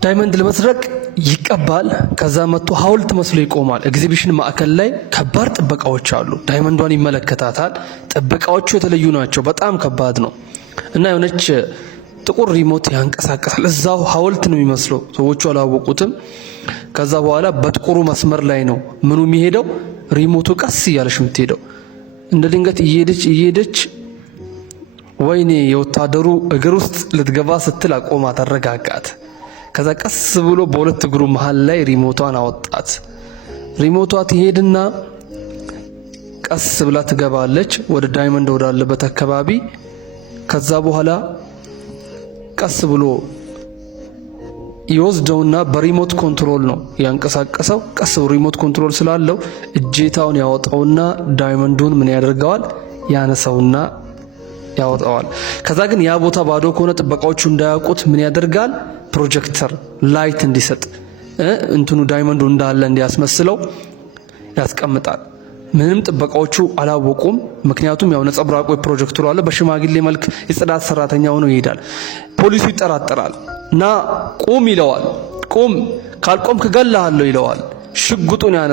ዳይመንድ ለመስረቅ ይቀባል። ከዛ መጥቶ ሐውልት መስሎ ይቆማል። ኤግዚቢሽን ማዕከል ላይ ከባድ ጥበቃዎች አሉ። ዳይመንዷን ይመለከታታል። ጥበቃዎቹ የተለዩ ናቸው። በጣም ከባድ ነው እና የሆነች ጥቁር ሪሞት ያንቀሳቀሳል። እዛው ሐውልት ነው የሚመስለው። ሰዎቹ አላወቁትም። ከዛ በኋላ በጥቁሩ መስመር ላይ ነው ምኑ የሚሄደው፣ ሪሞቱ ቀስ እያለች የምትሄደው። እንደ ድንገት እየሄደች ወይኔ የወታደሩ እግር ውስጥ ልትገባ ስትል አቆማት፣ አረጋጋት። ከዛ ቀስ ብሎ በሁለት እግሩ መሃል ላይ ሪሞቷን አወጣት። ሪሞቷ ትሄድና ቀስ ብላ ትገባለች ወደ ዳይመንድ ወዳለበት አካባቢ። ከዛ በኋላ ቀስ ብሎ ይወስደውና በሪሞት ኮንትሮል ነው ያንቀሳቀሰው። ቀስ ብሎ ሪሞት ኮንትሮል ስላለው እጄታውን ያወጣውና ዳይመንዱን ምን ያደርገዋል? ያነሳውና ያወጣዋል። ከዛ ግን ያ ቦታ ባዶ ከሆነ ጥበቃዎቹ እንዳያውቁት ምን ያደርጋል? ፕሮጀክተር ላይት እንዲሰጥ እንትኑ ዳይመንዱ እንዳለ እንዲያስመስለው ያስቀምጣል። ምንም ጥበቃዎቹ አላወቁም። ምክንያቱም ያው ነጸብራቁ ፕሮጀክተሩ አለ። በሽማግሌ መልክ የጽዳት ሰራተኛ ሆኖ ይሄዳል። ፖሊሱ ይጠራጠራል እና ቁም ይለዋል። ቁም ካልቆምክ እገልሃለሁ ይለዋል። ሽጉጡን ያነሳል።